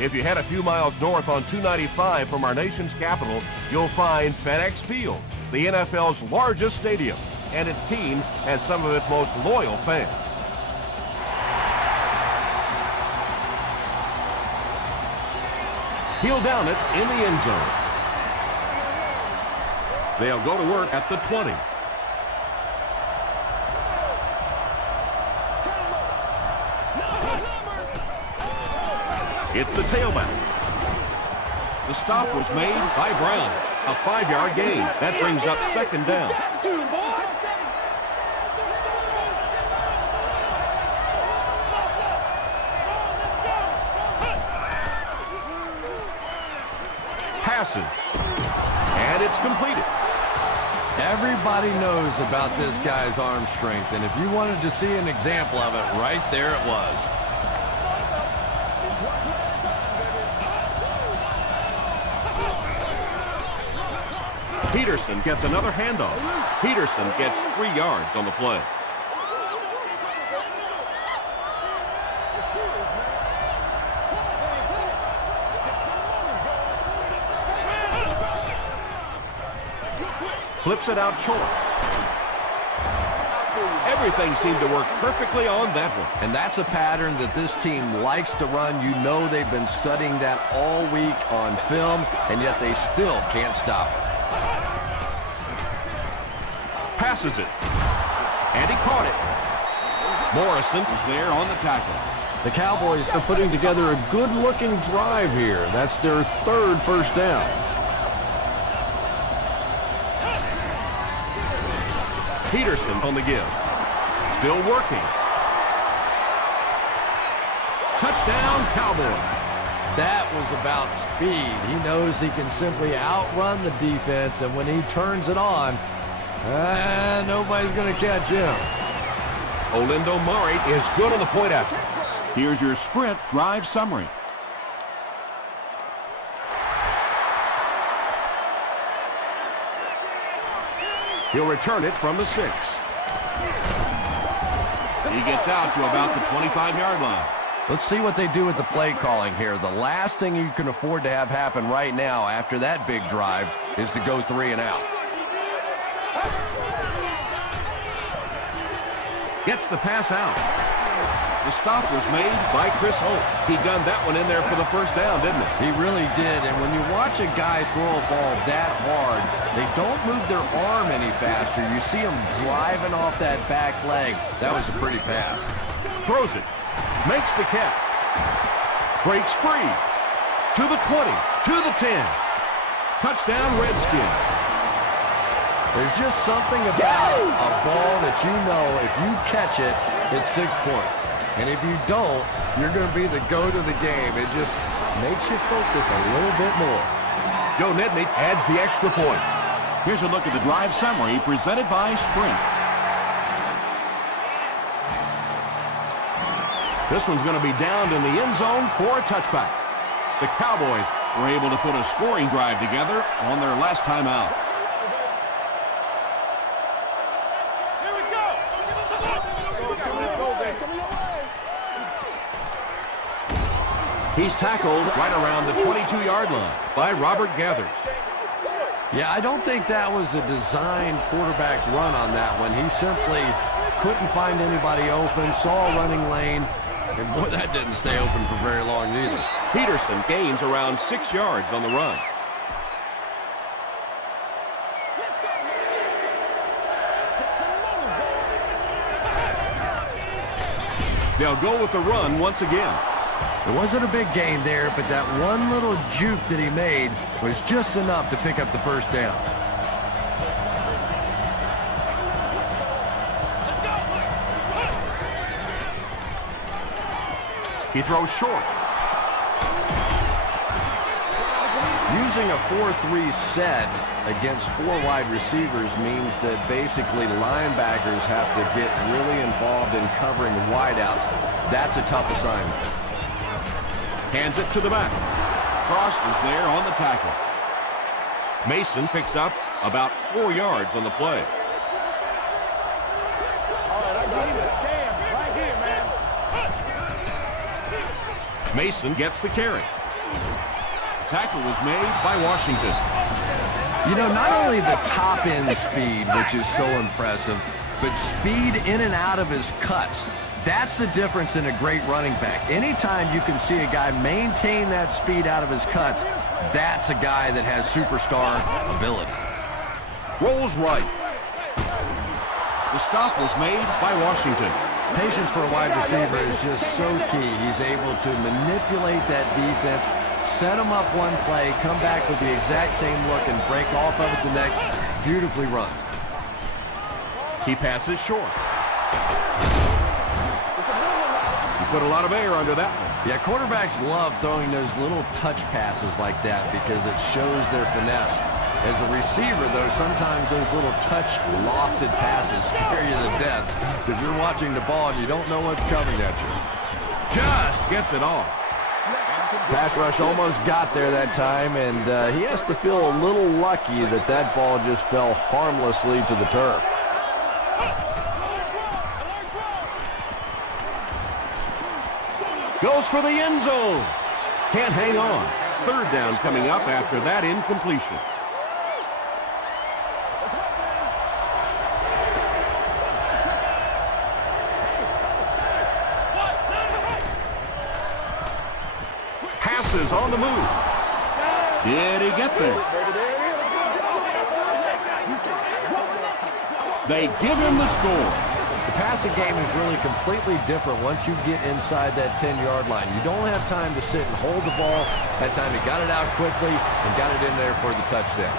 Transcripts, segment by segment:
If you head a few miles north on 295 from our nation's capital, you'll find FedEx Field, the NFL's largest stadium, and its team has some of its most loyal fans. He'll down it in the end zone. They'll go to work at the 20. It's the tailback. The stop was made by Brown. A 5-yard gain. That brings up second down. Passes. And it's completed. Everybody knows about this guy's arm strength, and if you wanted to see an example of it, right there it was. Peterson gets another handoff. Peterson gets 3 yards on the play. Flips it out short. Everything seemed to work perfectly on that one. And that's a pattern that this team likes to run. You know they've been studying that all week on film, and yet they still can't stop it. Passes it. And he caught it. Morrison was there on the tackle. The Cowboys are putting together a good-looking drive here. That's their 3rd first down. Peterson on the give. Still working. Touchdown, Cowboys. That was about speed. He knows he can simply outrun the defense, and when he turns it on, nobody's going to catch him. Olindo Murray is good on the point after. Here's your sprint drive summary. He'll return it from the 6. He gets out to about the 25-yard line. Let's see what they do with the play calling here. The last thing you can afford to have happen right now after that big drive is to go 3 and out. Gets the pass out. The stop was made by Chris Holt. He gunned that one in there for the first down, didn't he? He really did, and when you watch a guy throw a ball that hard, they don't move their arm any faster. You see him driving off that back leg. That was a pretty pass. Throws it. Makes the catch. Breaks free. To the 20. To the 10. Touchdown, Redskins. There's just something about a ball that you know if you catch it, it's 6 points. And if you don't, you're going to be the goat of the game. It just makes you focus a little bit more. Joe Nedney adds the extra point. Here's a look at the drive summary presented by Sprint. This one's going to be downed in the end zone for a touchback. The Cowboys were able to put a scoring drive together on their last time out. He's tackled right around the 22-yard line by Robert Gathers. Yeah, I don't think that was a designed quarterback run on that one. He simply couldn't find anybody open, saw a running lane, and boy, that didn't stay open for very long either. Peterson gains around 6 yards on the run. They'll go with the run once again. It wasn't a big gain there, but that one little juke that he made was just enough to pick up the first down. He throws short. Using a 4-3 set against 4 wide receivers means that basically linebackers have to get really involved in covering wideouts. That's a tough assignment. Hands it to the back. Cross was there on the tackle. Mason picks up about 4 yards on the play. All right, I got you. Scam right here, man. Mason gets the carry. Tackle was made by Washington. You know, not only the top-end speed, which is so impressive, but speed in and out of his cuts. That's the difference in a great running back. Anytime you can see a guy maintain that speed out of his cuts, that's a guy that has superstar ability. Rolls right. The stop was made by Washington. Patience for a wide receiver is just so key. He's able to manipulate that defense, set them up one play, come back with the exact same look, and break off of it the next. Beautifully run. He passes short. He put a lot of air under that one. Yeah, quarterbacks love throwing those little touch passes like that because it shows their finesse. As a receiver, though, sometimes those little touch lofted passes scare you to death because you're watching the ball and you don't know what's coming at you. Just gets it off. Pass rush almost got there that time, and he has to feel a little lucky that that ball just fell harmlessly to the turf. Goes for the end zone. Can't hang on. Third down coming up after that incompletion. Passes on the move. Did he get there? They give him the score. The passing game is really completely different once you get inside that 10-yard line. You don't have time to sit and hold the ball. That time he got it out quickly and got it in there for the touchdown.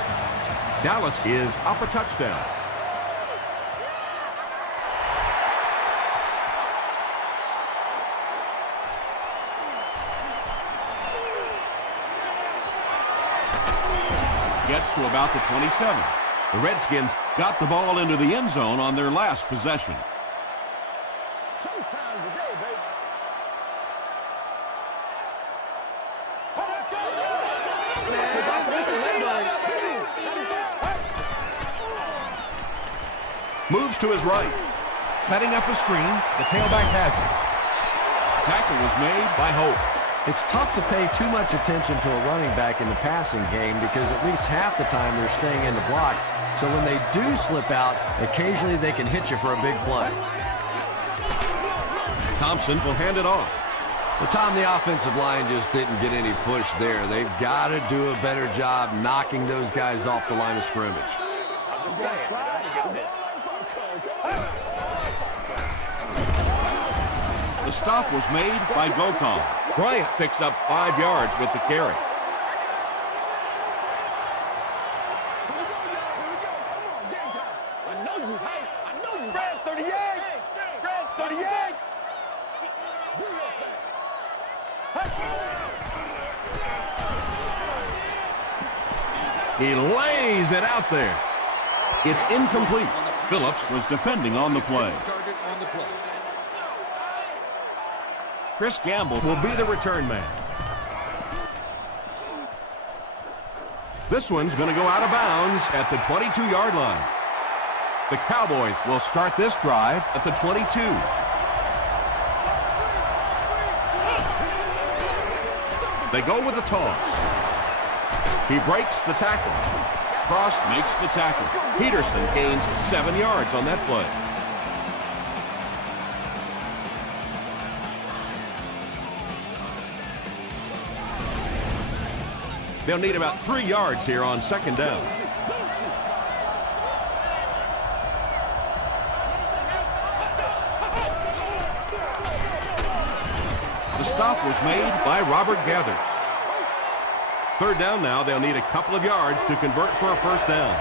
Dallas is up a touchdown. Gets to about the 27. The Redskins got the ball into the end zone on their last possession. Showtime today, baby. Moves to his right. Setting up a screen. The tailback has it. Tackle was made by Hope. It's tough to pay too much attention to a running back in the passing game because at least half the time they're staying in the block. So when they do slip out, occasionally they can hit you for a big play. Thompson will hand it off. Well, Tom, the offensive line just didn't get any push there. They've got to do a better job knocking those guys off the line of scrimmage. The stop was made by Gokong. Bryant picks up 5 yards with the carry. I know you. Red 38. Red 38. He lays it out there. It's incomplete. Phillips was defending on the play. Chris Gamble will be the return man. This one's going to go out of bounds at the 22-yard line. The Cowboys will start this drive at the 22. They go with the toss. He breaks the tackle. Frost makes the tackle. Peterson gains 7 yards on that play. They'll need about 3 yards here on second down. The stop was made by Robert Gathers. Third down now. They'll need a couple of yards to convert for a first down.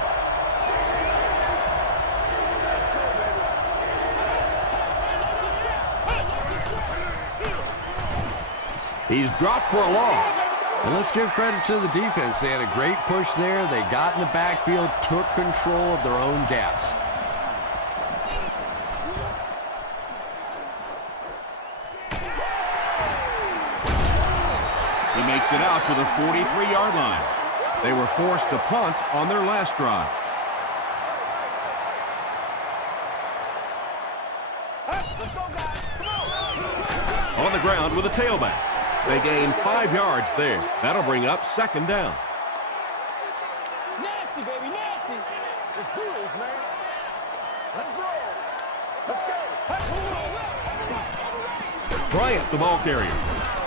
He's dropped for a loss. And let's give credit to the defense. They had a great push there. They got in the backfield, took control of their own gaps. He makes it out to the 43-yard line. They were forced to punt on their last drive. On the ground with a tailback. They gain 5 yards there. That'll bring up second down. Nasty, baby, nasty. Let's do this, man. Let's roll. Let's go. Bryant, the ball carrier.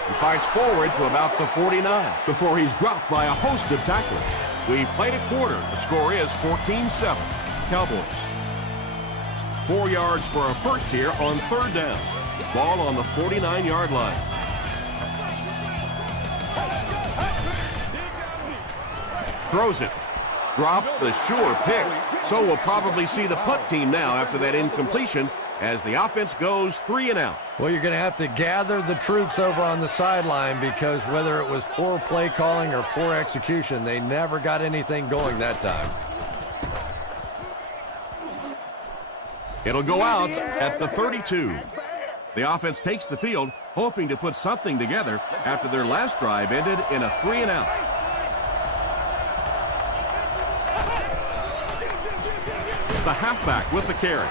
He fights forward to about the 49 before he's dropped by a host of tacklers. We played a quarter. The score is 14-7. Cowboys. 4 yards for a first here on third down. Ball on the 49-yard line. Throws it. Drops the sure pick. So we'll probably see the punt team now after that incompletion as the offense goes 3 and out. Well, you're going to have to gather the troops over on the sideline because whether it was poor play calling or poor execution, they never got anything going that time. It'll go out at the 32. The offense takes the field, hoping to put something together after their last drive ended in a 3 and out. The halfback with the carry.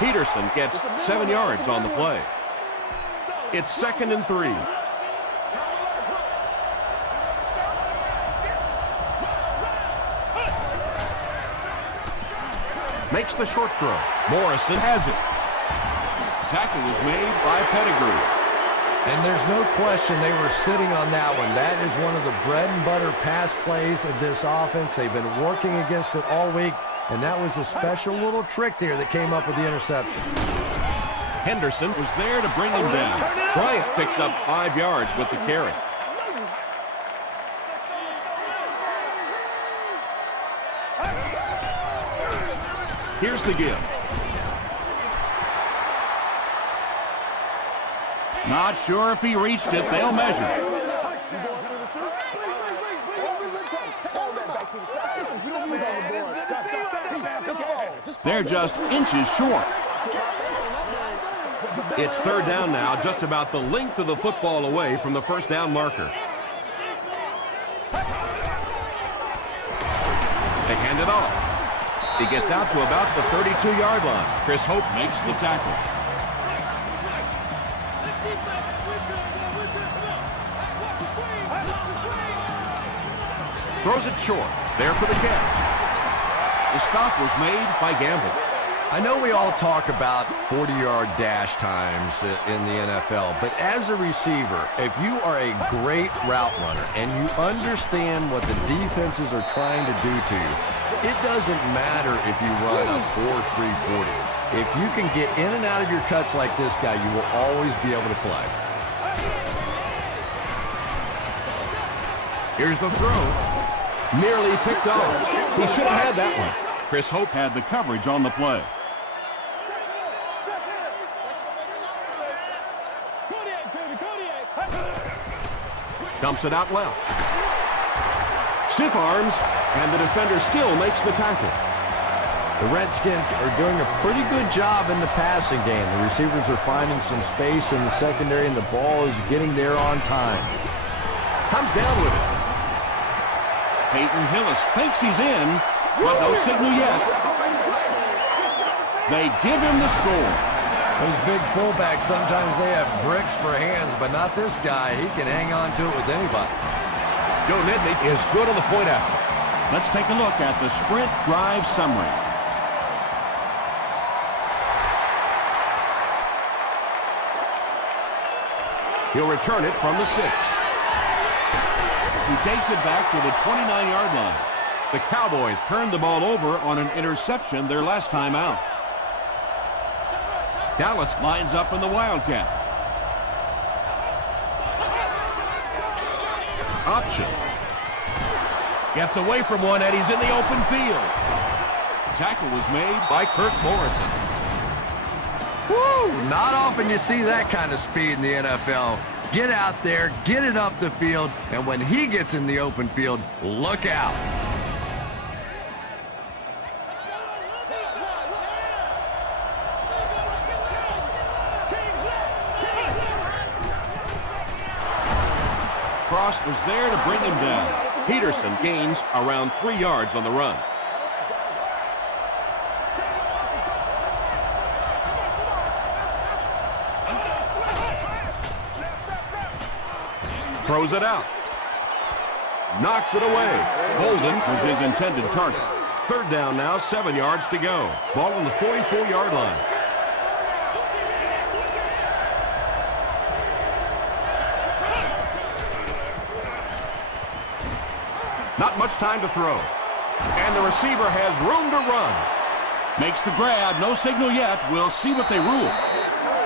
Peterson gets 7 yards on the play. It's 2nd and 3. Makes the short throw. Morrison has it. Tackle was made by Pettigrew. And there's no question they were sitting on that one. That is one of the bread and butter pass plays of this offense. They've been working against it all week, and that was a special little trick there that came up with the interception. Henderson was there to bring him down. Bryant picks up 5 yards with the carry. Here's the give. Not sure if he reached it. They'll measure. They're just inches short. It's third down now, just about the length of the football away from the first down marker. They hand it off. He gets out to about the 32-yard line. Chris Hope makes the tackle. Throws it short. There for the catch. The stop was made by Gamble. I know we all talk about 40-yard dash times in the NFL, but as a receiver, if you are a great route runner and you understand what the defenses are trying to do to you, it doesn't matter if you run a 4.340. If you can get in and out of your cuts like this guy, you will always be able to play. Here's the throw. Nearly picked off. He should have had that one. Chris Hope had the coverage on the play. Dumps it out left. Stiff arms, and the defender still makes the tackle. The Redskins are doing a pretty good job in the passing game. The receivers are finding some space in the secondary, and the ball is getting there on time. Comes down with it. Peyton Hillis thinks he's in, but no signal yet. They give him the score. Those big fullbacks, sometimes they have bricks for hands, but not this guy. He can hang on to it with anybody. Joe Nednick is good on the point after. Let's take a look at the sprint drive summary. He'll return it from the 6. He takes it back to the 29-yard line. The Cowboys turned the ball over on an interception their last time out. Dallas lines up in the Wildcat. Option. Gets away from one, and he's in the open field. Tackle was made by Kirk Morrison. Woo! Not often you see that kind of speed in the NFL. Get out there, get it up the field, and when he gets in the open field, look out. Cross was there to bring him down. Peterson gains around 3 yards on the run. Throws it out. Knocks it away. Bolden was his intended target. Third down now, 7 yards to go. Ball on the 44-yard line. Not much time to throw. And the receiver has room to run. Makes the grab. No signal yet. We'll see what they rule.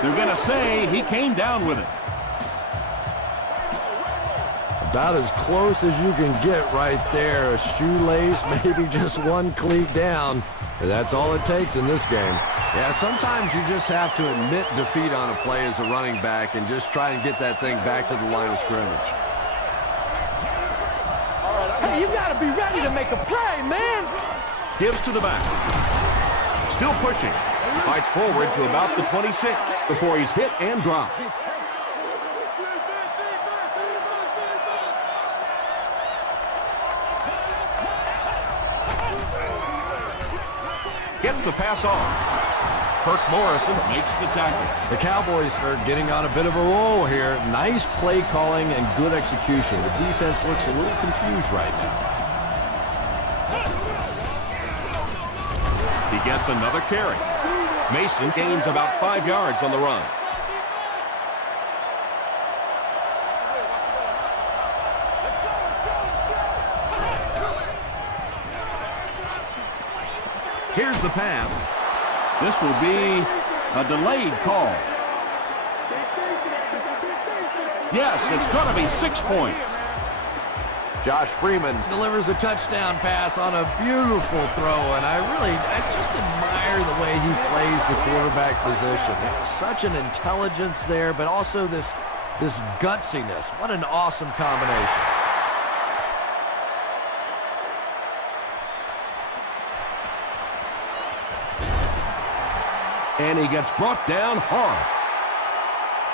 They're going to say he came down with it. About as close as you can get right there. A shoelace, maybe just one cleat down. That's all it takes in this game. Yeah, sometimes you just have to admit defeat on a play as a running back and just try and get that thing back to the line of scrimmage. Hey, you got to be ready to make a play, man. Gives to the back. Still pushing. He fights forward to about the 26 before he's hit and dropped. Gets the pass off. Kirk Morrison makes the tackle. The Cowboys are getting on a bit of a roll here. Nice play calling and good execution. The defense looks a little confused right now. He gets another carry. Mason gains about 5 yards on the run. Here's the pass. This will be a delayed call. Yes, it's going to be 6 points. Josh Freeman delivers a touchdown pass on a beautiful throw, and I just admire the way he plays the quarterback position. Such an intelligence there, but also this gutsiness. What an awesome combination. And he gets brought down hard.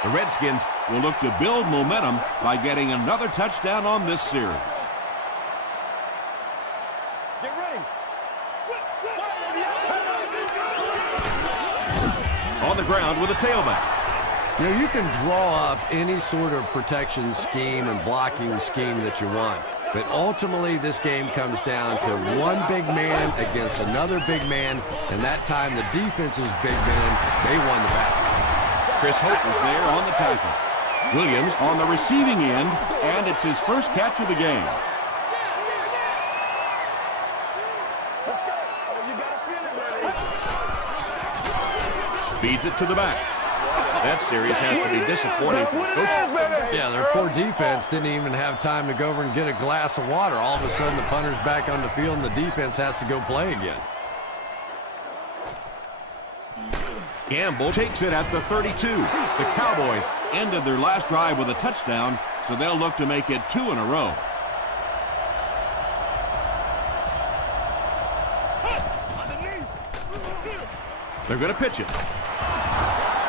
The Redskins will look to build momentum by getting another touchdown on this series. Get ready. On the ground with a tailback. You know, you can draw up any sort of protection scheme and blocking scheme that you want. But ultimately, this game comes down to one big man against another big man, and that time the defense's big man, they won the battle. Chris Hope was there on the tackle. Williams on the receiving end, and it's his first catch of the game. Let's go. Oh, you got to feel it, baby. Feeds it to the back. That series has to be disappointing for the coaches. Yeah, their poor defense didn't even have time to go over and get a glass of water. All of a sudden, the punter's back on the field, and the defense has to go play again. Gamble takes it at the 32. The Cowboys ended their last drive with a touchdown, so they'll look to make it 2 in a row. They're going to pitch it.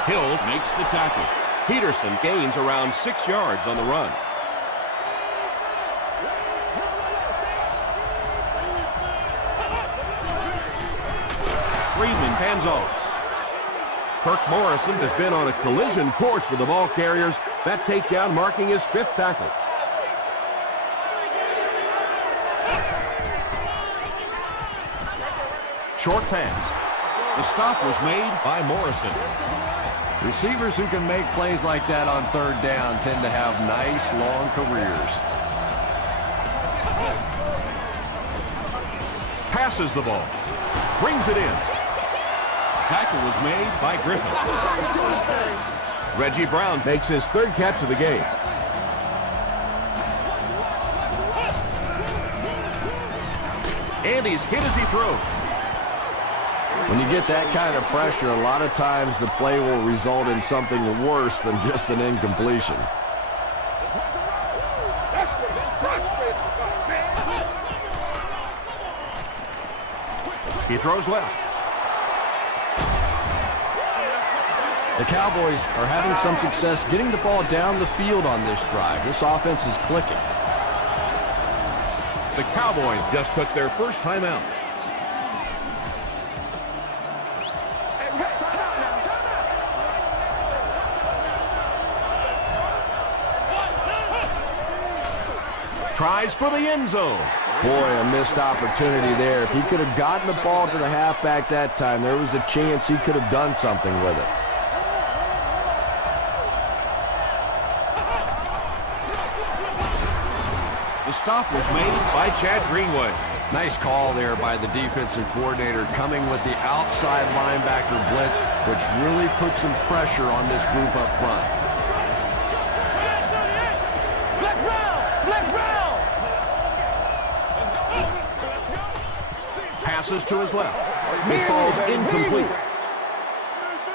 Hill makes the tackle. Peterson gains around 6 yards on the run. Freeman hands off. Kirk Morrison has been on a collision course with the ball carriers. That takedown marking his 5th tackle. Short pass. The stop was made by Morrison. Receivers who can make plays like that on third down tend to have nice, long careers. Passes the ball. Brings it in. Tackle was made by Griffin. Reggie Brown makes his 3rd catch of the game. And he's hit as he throws. When you get that kind of pressure, a lot of times the play will result in something worse than just an incompletion. He throws left. The Cowboys are having some success getting the ball down the field on this drive. This offense is clicking. The Cowboys just took their first time out. Tries for the end zone. Boy, a missed opportunity there. If he could have gotten the ball to the halfback that time, there was a chance he could have done something with it. The stop was made by Chad Greenway. Nice call there by the defensive coordinator, coming with the outside linebacker blitz, which really put some pressure on this group up front. Passes to his left. It falls incomplete.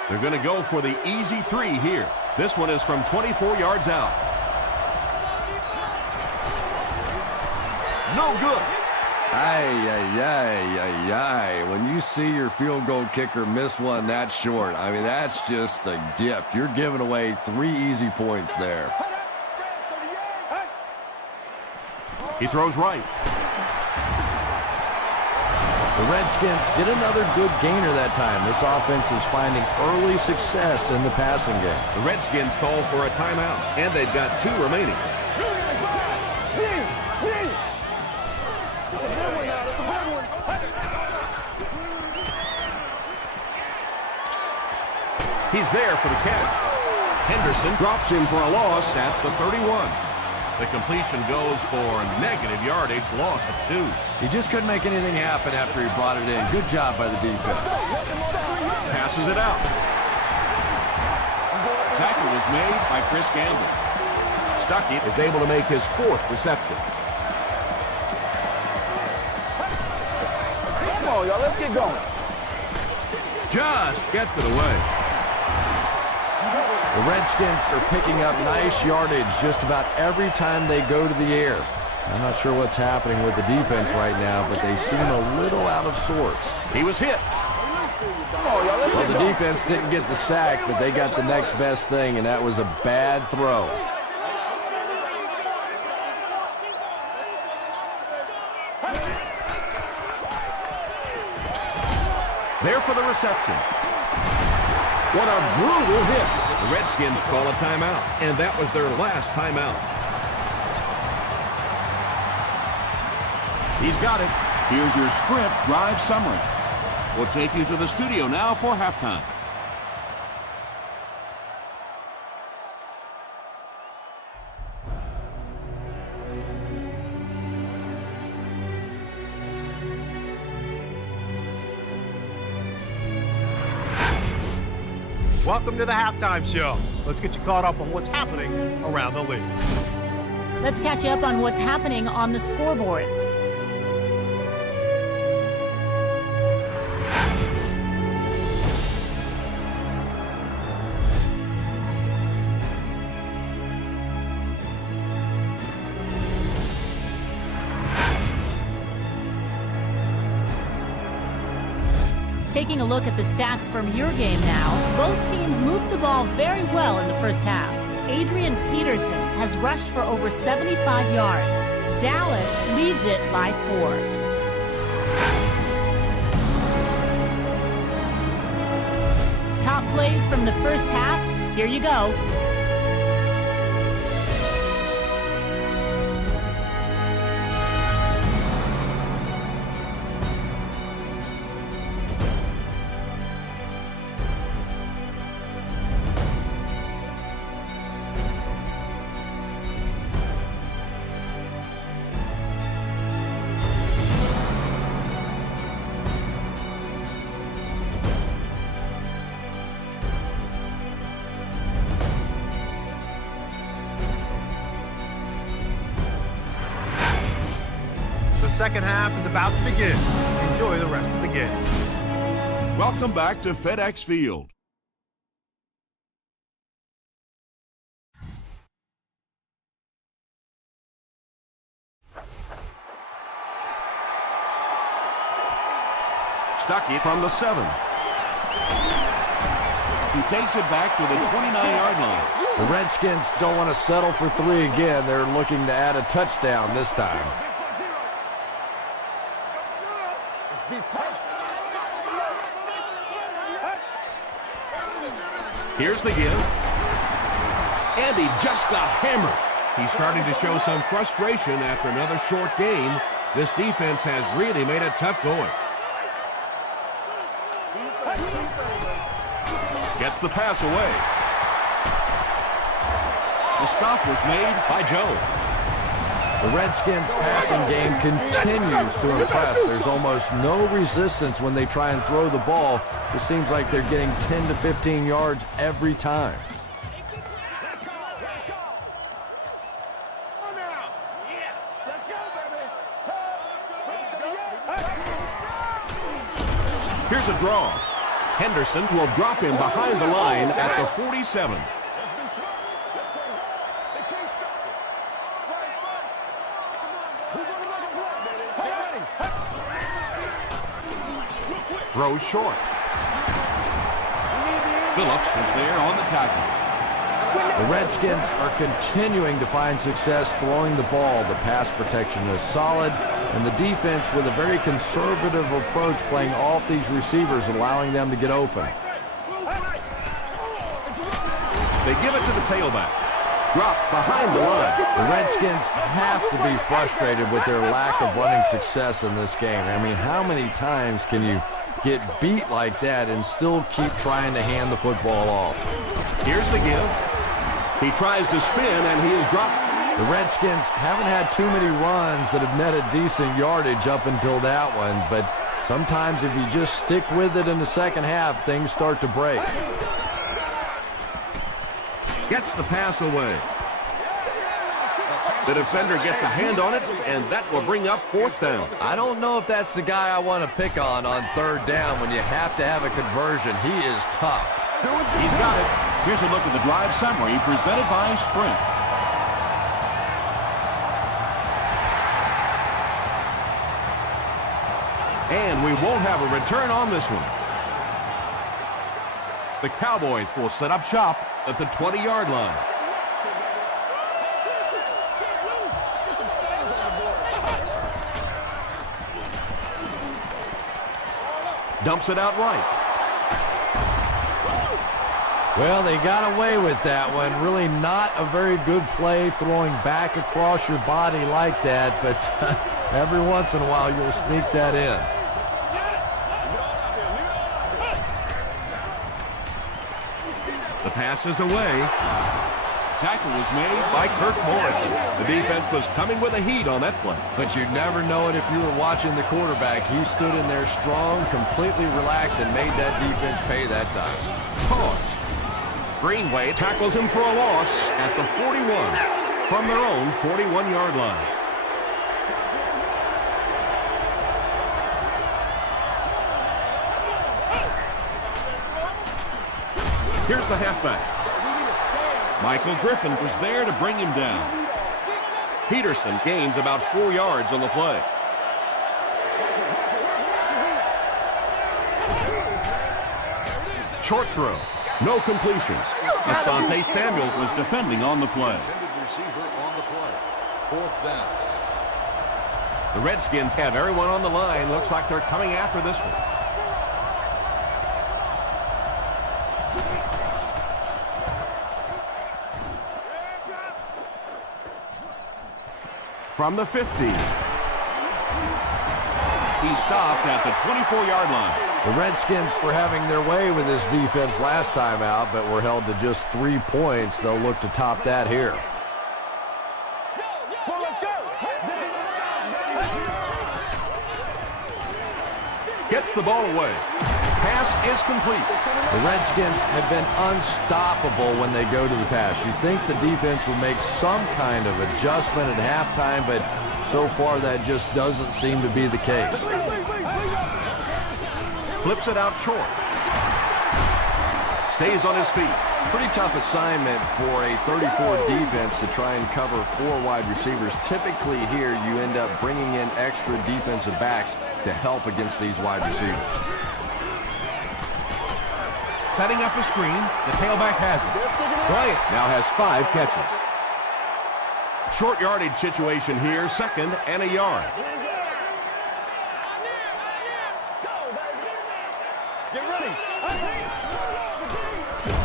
They're going to go for the easy 3 here. This one is from 24 yards out. No good. Ay. When you see your field goal kicker miss one that short, I mean, that's just a gift. You're giving away 3 easy points there. He throws right. The Redskins get another good gainer that time. This offense is finding early success in the passing game. The Redskins call for a timeout, and they've got 2 remaining. He's there for the catch. Henderson drops him for a loss at the 31. The completion goes for negative yardage, loss of 2. He just couldn't make anything happen after he brought it in. Good job by the defense. Passes it out. Tackle was made by Chris Gamble. Stuckey is able to make his 4th reception. Come on, y'all, let's get going. Just gets it away. The Redskins are picking up nice yardage just about every time they go to the air. I'm not sure what's happening with the defense right now, but they seem a little out of sorts. He was hit. Well, the defense didn't get the sack, but they got the next best thing, and that was a bad throw. There for the reception. What a brutal hit. The Redskins call a timeout, and that was their last timeout. He's got it. Here's your Sprint drive summary. We'll take you to the studio now for halftime. Welcome to the halftime show. Let's get you caught up on what's happening around the league. Let's catch you up on what's happening on the scoreboards. Taking a look at the stats from your game now, both teams moved the ball very well in the first half. Adrian Peterson has rushed for over 75 yards. Dallas leads it by 4. Top plays from the first half, here you go. The second half is about to begin. Enjoy the rest of the game. Welcome back to FedEx Field. Stuckey from the 7. He takes it back to the 29-yard line. The Redskins don't want to settle for 3 again. They're looking to add a touchdown this time. Here's the give. And he just got hammered. He's starting to show some frustration after another short game. This defense has really made it tough going. Gets the pass away. The stop was made by Joe. The Redskins' passing game continues to impress. There's almost no resistance when they try and throw the ball. It seems like they're getting 10 to 15 yards every time. Let's go. Let's go. Come now. Yeah. Let's go, baby. Here's a draw. Henderson will drop him behind the line at the 47. Let's be smart. Let's play. They can't stop us. Right. Who's going to make a play, baby? Ready. Throws short. Phillips was there on the tackle. The Redskins are continuing to find success throwing the ball. The pass protection is solid, and the defense with a very conservative approach playing off these receivers, allowing them to get open. They give it to the tailback. Dropped behind the line. The Redskins have to be frustrated with their lack of running success in this game. I mean, how many times can you get beat like that and still keep trying to hand the football off? Here's the give. He tries to spin, and he is dropped. The Redskins haven't had too many runs that have netted decent yardage up until that one, but sometimes if you just stick with it in the second half, things start to break. Gets the pass away. The defender gets a hand on it, and that will bring up fourth down. I don't know if that's the guy I want to pick on third down when you have to have a conversion. He is tough. He's got it. Here's a look at the drive summary presented by Sprint. And we won't have a return on this one. The Cowboys will set up shop at the 20-yard line. Dumps it out right. Well, they got away with that one. Really not a very good play throwing back across your body like that, but every once in a while you'll sneak that in. The pass is away. Tackle was made by Kirk Morrison. The defense was coming with a heat on that play. But you'd never know it if you were watching the quarterback. He stood in there strong, completely relaxed, and made that defense pay that time. Pause. Greenway tackles him for a loss at the 41 from their own 41-yard line. Here's the halfback. Michael Griffin was there to bring him down. Peterson gains about 4 yards on the play. Short throw. No completions. Asante Samuel was defending on the play. Receiver on the play. Fourth down. The Redskins have everyone on the line. Looks like they're coming after this one. From the 50. He stopped at the 24-yard line. The Redskins were having their way with this defense last time out, but were held to just 3 points. They'll look to top that here. Gets the ball away. Pass is complete. The Redskins have been unstoppable when they go to the pass. You'd think the defense would make some kind of adjustment at halftime, but so far that just doesn't seem to be the case. Flips it out short. Stays on his feet. Pretty tough assignment for a 34 defense to try and cover 4 wide receivers. Typically here you end up bringing in extra defensive backs to help against these wide receivers. Setting up a screen. The tailback has it. Bryant now has 5 catches. Short yardage situation here. 2nd and a yard. Get ready.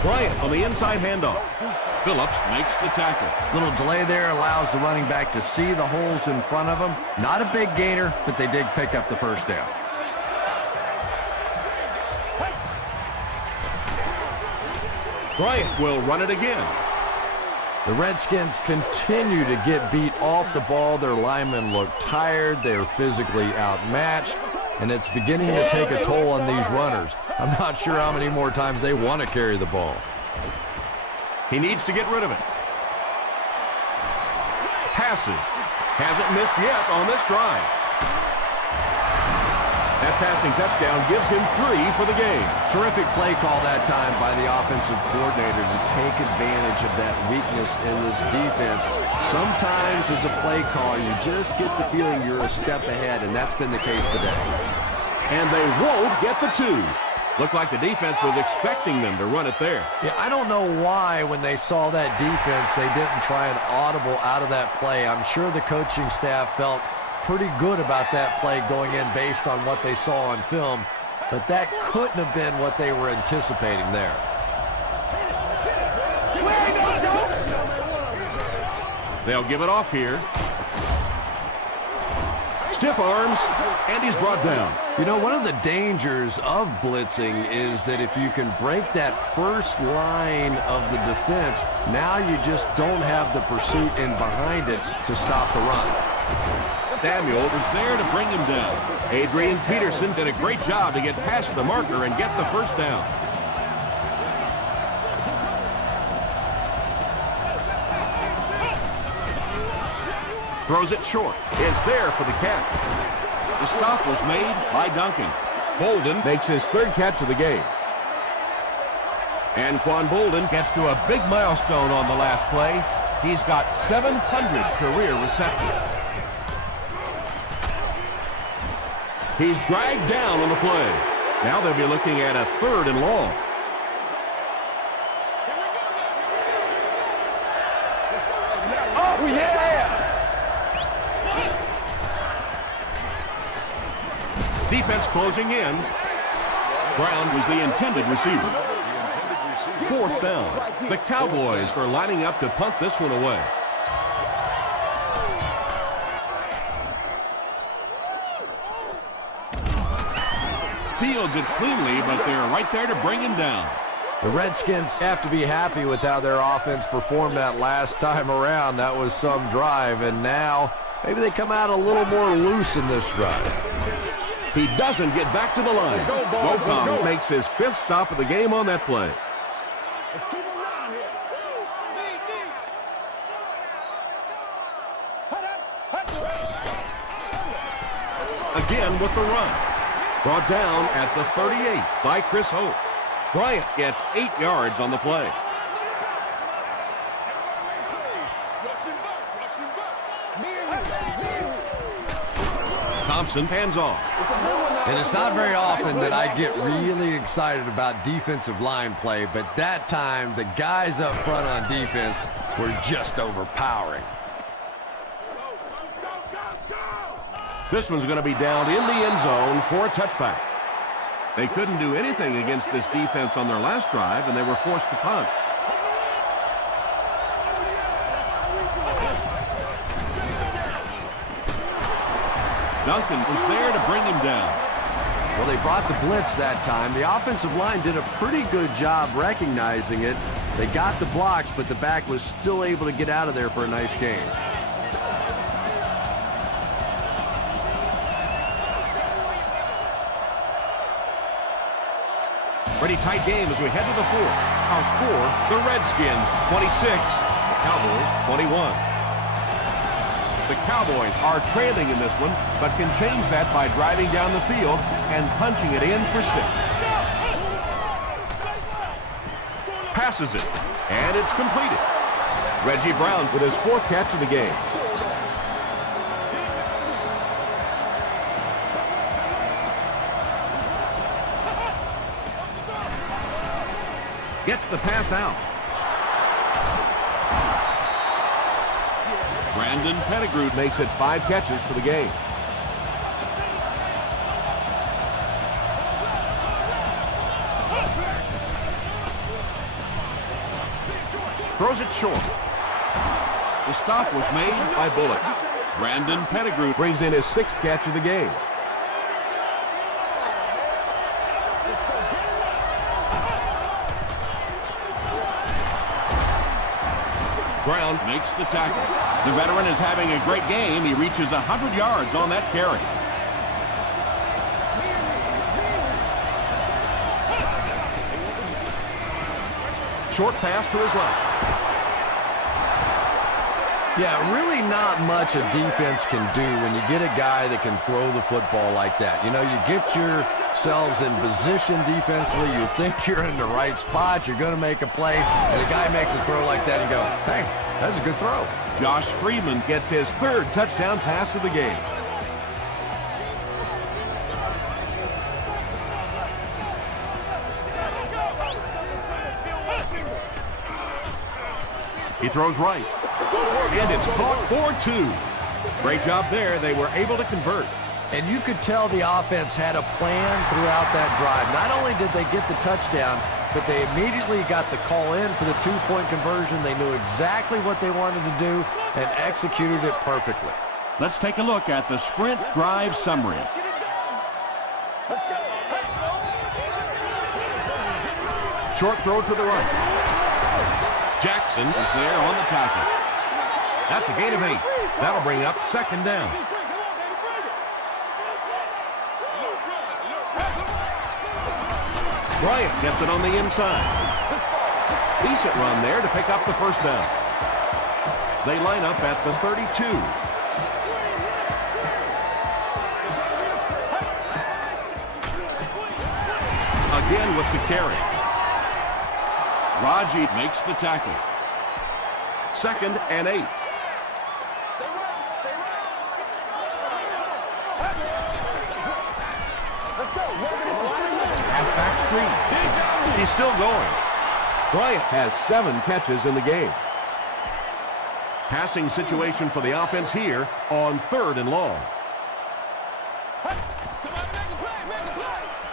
Bryant on the inside handoff. Phillips makes the tackle. Little delay there allows the running back to see the holes in front of him. Not a big gainer, but they did pick up the first down. Bryant will run it again. The Redskins continue to get beat off the ball. Their linemen look tired. They're physically outmatched, and it's beginning to take a toll on these runners. I'm not sure how many more times they want to carry the ball. He needs to get rid of it. Passes. Hasn't missed yet on this drive. That passing touchdown gives him 3 for the game. Terrific play call that time by the offensive coordinator to take advantage of that weakness in this defense. Sometimes as a play call, you just get the feeling you're a step ahead, and that's been the case today. And they won't get the 2. Looked like the defense was expecting them to run it there. Yeah, I don't know why when they saw that defense, they didn't try an audible out of that play. I'm sure the coaching staff felt pretty good about that play going in based on what they saw on film, but that couldn't have been what they were anticipating there. They'll give it off here. Stiff arms, and he's brought down. You know, one of the dangers of blitzing is that if you can break that first line of the defense, now you just don't have the pursuit in behind it to stop the run. Samuel was there to bring him down. Adrian Peterson did a great job to get past the marker and get the first down. Throws it short. Is there for the catch. The stop was made by Duncan. Bolden makes his 3rd catch of the game. And Quan Bolden gets to a big milestone on the last play. He's got 700 career receptions. He's dragged down on the play. Now they'll be looking at a 3rd and long. Oh, yeah! Defense closing in. Brown was the intended receiver. 4th down. The Cowboys are lining up to punt this one away. Fields it cleanly, but they're right there to bring him down. The Redskins have to be happy with how their offense performed that last time around. That was some drive, and now maybe they come out a little more loose in this drive. He doesn't get back to the line. Gopal makes his 5th stop of the game on that play. Let's keep him down here. Again with the run. Brought down at the 38 by Chris Hope. Bryant gets 8 yards on the play. Thompson hands off. And it's not very often that I get really excited about defensive line play, but that time the guys up front on defense were just overpowering. This one's going to be down in the end zone for a touchback. They couldn't do anything against this defense on their last drive, and they were forced to punt. Duncan was there to bring him down. Well, they brought the blitz that time. The offensive line did a pretty good job recognizing it. They got the blocks, but the back was still able to get out of there for a nice gain. Pretty tight game as we head to the 4th. Our score, the Redskins 26, the Cowboys 21. The Cowboys are trailing in this one, but can change that by driving down the field and punching it in for 6. Passes it, and it's completed. Reggie Brown with his 4th catch of the game. Gets the pass out. Brandon Pettigrew makes it 5 catches for the game. Throws it short. The stop was made by Bullock. Brandon Pettigrew brings in his 6th catch of the game. Brown makes the tackle. The veteran is having a great game. He reaches 100 yards on that carry. Short pass to his left. Yeah, really not much a defense can do when you get a guy that can throw the football like that. You know, you get yourselves in position defensively. You think you're in the right spot. You're going to make a play, and a guy makes a throw like that, and you go, hey, that's a good throw. Josh Freeman gets his 3rd touchdown pass of the game. He throws right. And it's caught for 2. Great job there. They were able to convert. And you could tell the offense had a plan throughout that drive. Not only did they get the touchdown, but they immediately got the call in for the 2-point conversion. They knew exactly what they wanted to do and executed it perfectly. Let's take a look at the sprint drive summary. Short throw to the right. Jackson is there on the tackle. That's a gain of 8. That'll bring up 2nd down. Bryant gets it on the inside. Decent run there to pick up the 1st down. They line up at the 32. Again with the carry. Raji makes the tackle. 2nd and 8. Halfback screen. He's still going. Bryant has 7 catches in the game. Passing situation for the offense here on 3rd and long.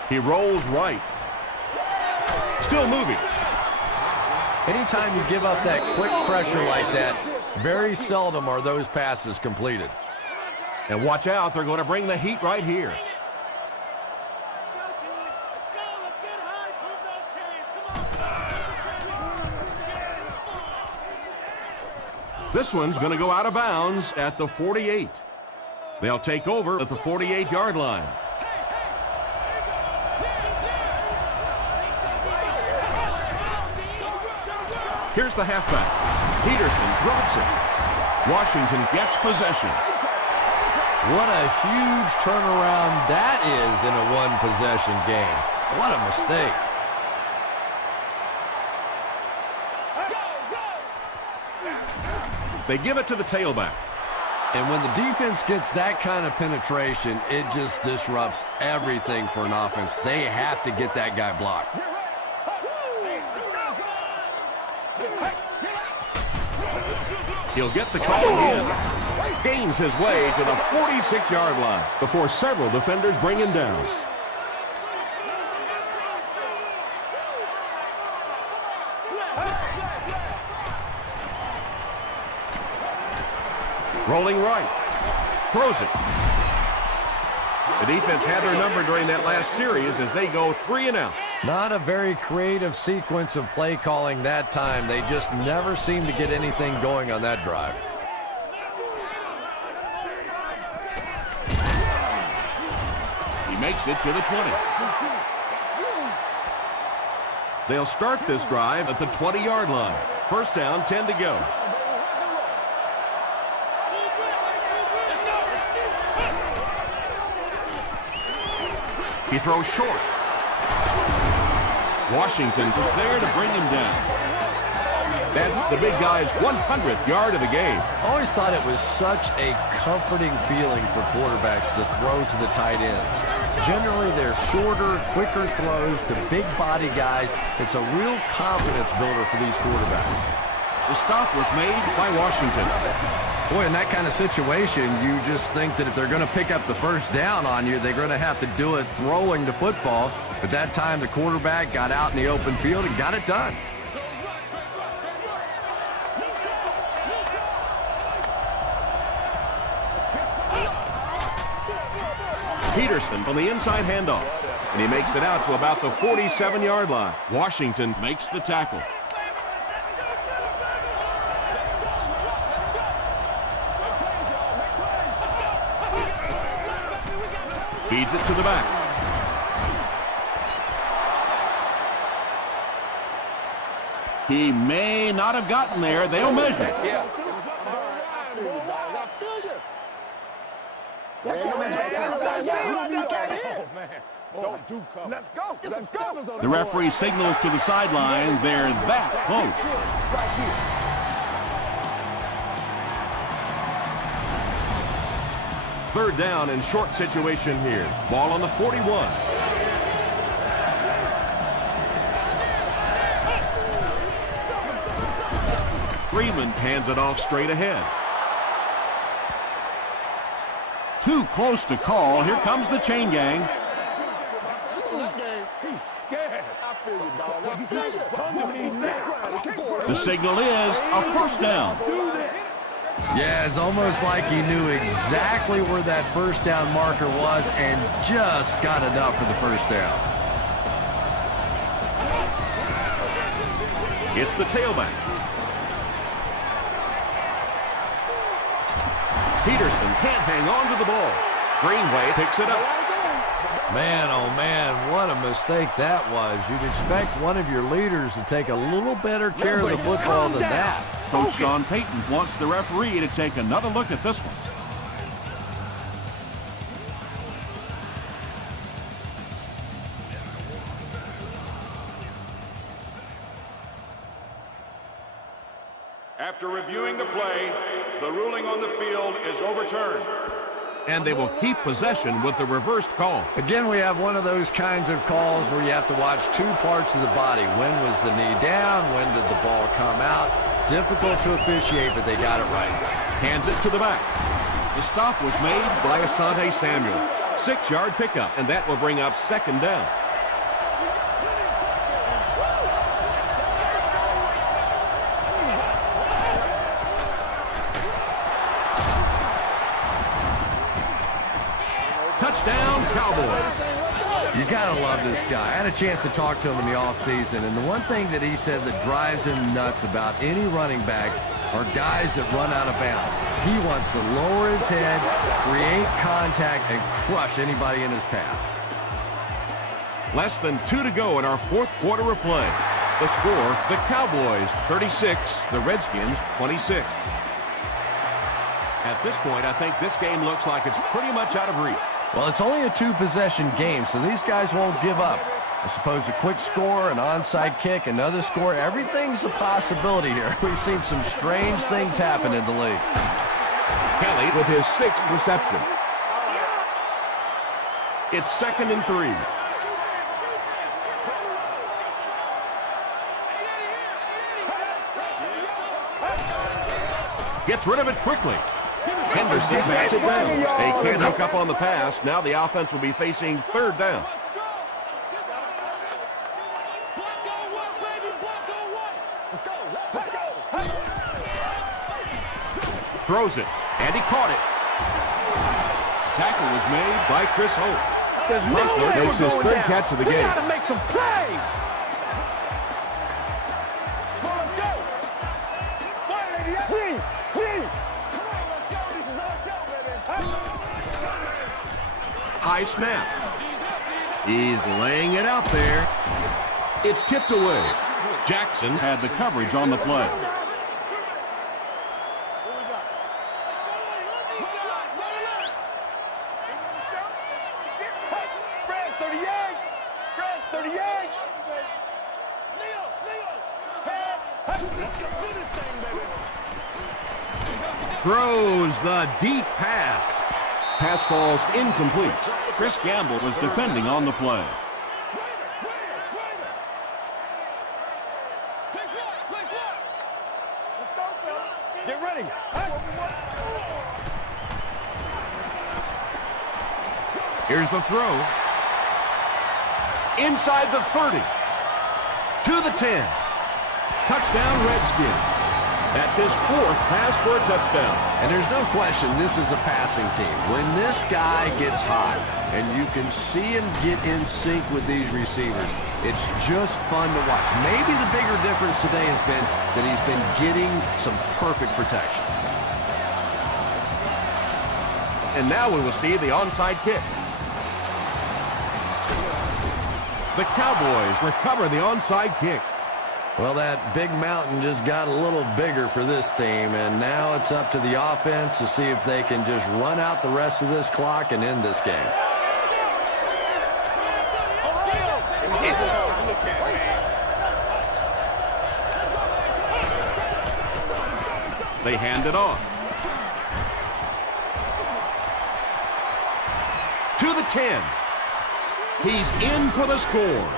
He rolls right. Still moving. Anytime you give up that quick pressure like that, very seldom are those passes completed. And watch out, they're going to bring the heat right here. This one's going to go out of bounds at the 48. They'll take over at the 48-yard line. Here's the halfback. Peterson drops it. Washington gets possession. What a huge turnaround that is in a one-possession game. What a mistake. They give it to the tailback. And when the defense gets that kind of penetration, it just disrupts everything for an offense. They have to get that guy blocked. He'll get the call again. Gains his way to the 46-yard line before several defenders bring him down. Rolling right. Throws it. The defense had their number during that last series as they go 3 and out. Not a very creative sequence of play calling that time. They just never seem to get anything going on that drive. He makes it to the 20. They'll start this drive at the 20-yard line. First down, 10 to go. He throws short. Washington is there to bring him down. That's the big guy's 100th yard of the game. I always thought it was such a comforting feeling for quarterbacks to throw to the tight ends. Generally, they're shorter, quicker throws to big body guys. It's a real confidence builder for these quarterbacks. The stop was made by Washington. Boy, in that kind of situation, you just think that if they're going to pick up the first down on you, they're going to have to do it throwing the football. But that time, the quarterback got out in the open field and got it done. Peterson from the inside handoff. And he makes it out to about the 47-yard line. Washington makes the tackle. Feeds it to the back. He may not have gotten there. They'll measure. Yeah. Don't do cover. Let's go. Let's get some sevens on The referee signals to the sideline. They're that close. right here. Third down and short situation here. Ball on the 41. Freeman hands it off straight ahead. Too close to call. Here comes the chain gang. He's scared. I feel you, dog. I feel you. The signal is a first down. Yeah, it's almost like he knew exactly where that first down marker was and just got enough for the first down. It's the tailback. Peterson can't hang on to the ball. Greenway picks it up. Man, oh man, what a mistake that was. You'd expect one of your leaders to take a little better care of the football than that. Coach Sean Payton wants the referee to take another look at this one. After reviewing the play, the ruling on the field is overturned. And they will keep possession with the reversed call. Again, we have one of those kinds of calls where you have to watch two parts of the body. When was the knee down? When did the ball come out? Difficult to officiate, but they got it right. Hands it to the back. The stop was made by Asante Samuel. 6-yard pickup, and that will bring up second down. Touchdown, Cowboys. You gotta love this guy. I had a chance to talk to him in the offseason, and the one thing that he said that drives him nuts about any running back are guys that run out of bounds. He wants to lower his head, create contact, and crush anybody in his path. Less than 2 to go in our fourth quarter of play. The score, the Cowboys 36, the Redskins 26. At this point, I think this game looks like it's pretty much out of reach. Well, it's only a two-possession game, so these guys won't give up. I suppose a quick score, an onside kick, another score, everything's a possibility here. We've seen some strange things happen in the league. Kelly with his 6th reception. It's 2nd and 3. Gets rid of it quickly. Henderson bats it down. They can't hook up on the pass. Now the offense will be facing third down. Throws it, and he caught it. Tackle was made by Chris Holt. Huntler makes his 3rd catch of the game. We gotta make some plays. High snap. He's laying it out there. It's tipped away. Jackson had the coverage on the play. Throws the deep pass. Pass falls incomplete. Chris Gamble was defending on the play. Get ready. Here's the throw. Inside the 30. To the 10. Touchdown, Redskins. That's his 4th pass for a touchdown. And there's no question this is a passing team. When this guy gets hot and you can see him get in sync with these receivers, it's just fun to watch. Maybe the bigger difference today has been that he's been getting some perfect protection. And now we will see the onside kick. The Cowboys recover the onside kick. Well, that big mountain just got a little bigger for this team, and now it's up to the offense to see if they can just run out the rest of this clock and end this game. They hand it off. To the 10. He's in for the score.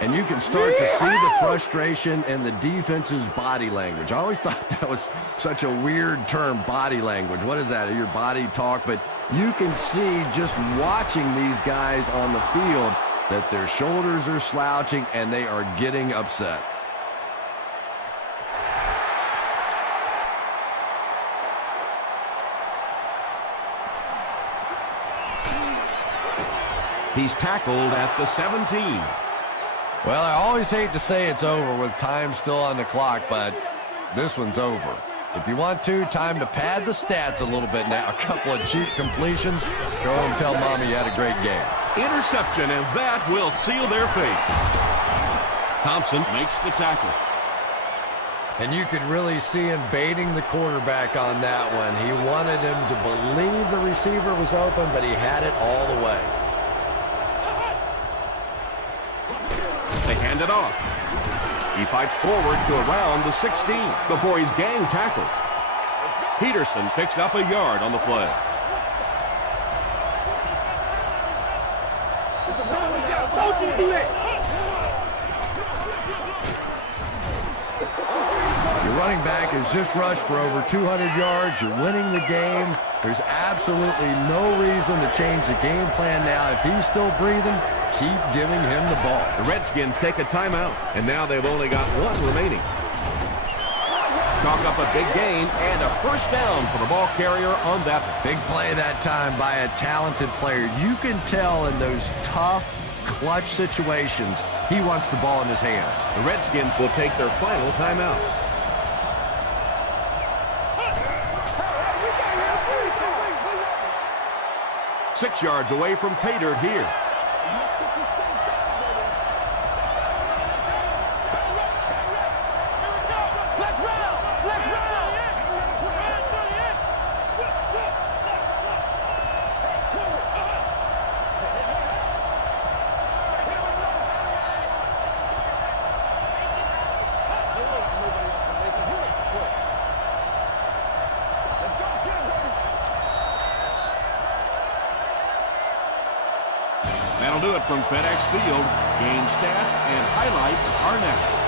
And you can start to see the frustration in the defense's body language. I always thought that was such a weird term, body language. What is that? Your body talk? But you can see just watching these guys on the field that their shoulders are slouching and they are getting upset. He's tackled at the 17. Well, I always hate to say it's over with time still on the clock, but this one's over. If you want to, time to pad the stats a little bit now. A couple of cheap completions. Go and tell Mommy you had a great game. Interception, and that will seal their fate. Thompson makes the tackle. And you could really see him baiting the quarterback on that one. He wanted him to believe the receiver was open, but he had it all the way. They hand it off. He fights forward to around the 16 before he's gang tackled. Peterson picks up a yard on the play. Don't you do that. Your running back has just rushed for over 200 yards. You're winning the game. There's absolutely no reason to change the game plan now. If he's still breathing, keep giving him the ball. The Redskins take a timeout, and now they've only got one remaining. Chalk up a big gain and a first down for the ball carrier on that one. Big play that time by a talented player. You can tell in those tough, clutch situations, he wants the ball in his hands. The Redskins will take their final timeout. Six yards away from pay dirt here. That'll do it from FedEx Field. Game stats and highlights are next.